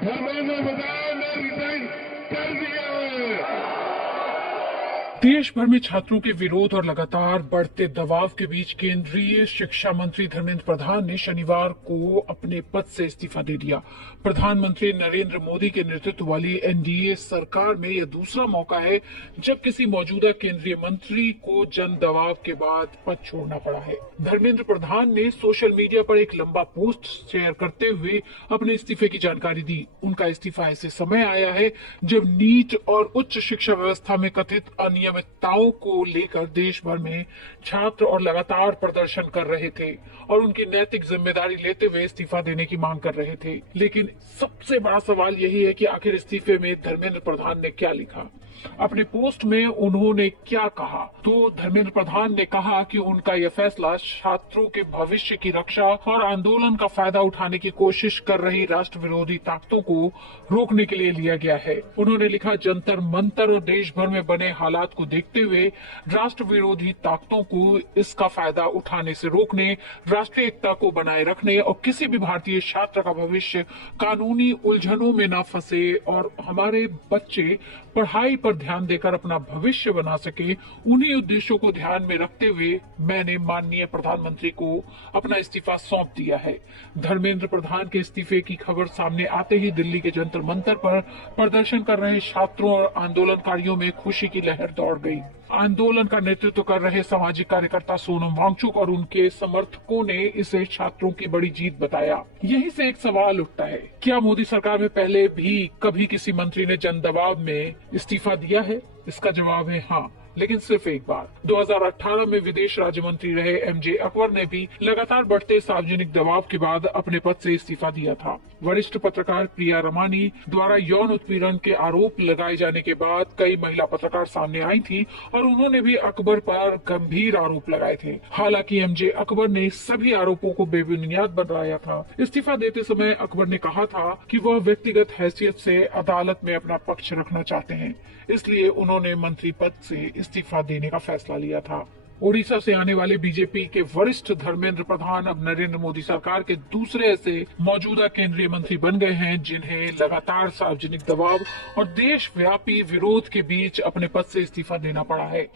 धर्मेंद्र प्रधान ने रिजाइन कर दिया है। देश भर में छात्रों के विरोध और लगातार बढ़ते दबाव के बीच केंद्रीय शिक्षा मंत्री धर्मेंद्र प्रधान ने शनिवार को अपने पद से इस्तीफा दे दिया। प्रधानमंत्री नरेंद्र मोदी के नेतृत्व वाली एनडीए सरकार में यह दूसरा मौका है जब किसी मौजूदा केंद्रीय मंत्री को जन दबाव के बाद पद छोड़ना पड़ा है। धर्मेंद्र प्रधान ने सोशल मीडिया पर एक लंबा पोस्ट शेयर करते हुए अपने इस्तीफे की जानकारी दी। उनका इस्तीफा ऐसे समय आया है जब नीट और उच्च शिक्षा व्यवस्था में कथित अनियमितताओं को लेकर देश भर में छात्र और लगातार प्रदर्शन कर रहे थे और उनकी नैतिक जिम्मेदारी लेते हुए इस्तीफा देने की मांग कर रहे थे। लेकिन सबसे बड़ा सवाल यही है कि आखिर इस्तीफे में धर्मेंद्र प्रधान ने क्या लिखा, अपने पोस्ट में उन्होंने क्या कहा। तो धर्मेंद्र प्रधान ने कहा कि उनका यह फैसला छात्रों के भविष्य की रक्षा और आंदोलन का फायदा उठाने की कोशिश कर रही राष्ट्र विरोधी ताकतों को रोकने के लिए लिया गया है। उन्होंने लिखा, जंतर मंतर और देश भर में बने हालात को देखते हुए राष्ट्र विरोधी ताकतों को इसका फायदा उठाने से रोकने, राष्ट्रीय एकता को बनाए रखने और किसी भी भारतीय छात्र का भविष्य कानूनी उलझनों में न फंसे और हमारे बच्चे पढ़ाई पर ध्यान देकर अपना भविष्य बना सके, उन्हीं उद्देश्यों को ध्यान में रखते हुए मैंने माननीय प्रधानमंत्री को अपना इस्तीफा सौंप दिया है। धर्मेंद्र प्रधान के इस्तीफे की खबर सामने आते ही दिल्ली के जंतर मंतर पर प्रदर्शन कर रहे छात्रों और आंदोलनकारियों में खुशी की लहर दौड़ गई। आंदोलन का नेतृत्व कर रहे सामाजिक कार्यकर्ता सोनम वांगचुक और उनके समर्थकों ने इसे छात्रों की बड़ी जीत बताया। यहीं से एक सवाल उठता है, क्या मोदी सरकार में पहले भी कभी किसी मंत्री ने जन दबाव में इस्तीफा दिया है? इसका जवाब है हाँ, लेकिन सिर्फ एक बार। 2018 में विदेश राज्य मंत्री रहे एमजे अकबर ने भी लगातार बढ़ते सार्वजनिक दबाव के बाद अपने पद से इस्तीफा दिया था। वरिष्ठ पत्रकार प्रिया रमानी द्वारा यौन उत्पीड़न के आरोप लगाए जाने के बाद कई महिला पत्रकार सामने आई थी और उन्होंने भी अकबर पर गंभीर आरोप लगाए थे। हालांकि एमजे अकबर ने सभी आरोपों को बेबुनियाद बताया था। इस्तीफा देते समय अकबर ने कहा था कि वह व्यक्तिगत हैसियत से अदालत में अपना पक्ष रखना चाहते हैं, इसलिए उन्होंने मंत्री पद से इस्तीफा देने का फैसला लिया था। ओडिशा से आने वाले बीजेपी के वरिष्ठ धर्मेंद्र प्रधान अब नरेंद्र मोदी सरकार के दूसरे ऐसे मौजूदा केंद्रीय मंत्री बन गए हैं जिन्हें लगातार सार्वजनिक दबाव और देशव्यापी विरोध के बीच अपने पद से इस्तीफा देना पड़ा है।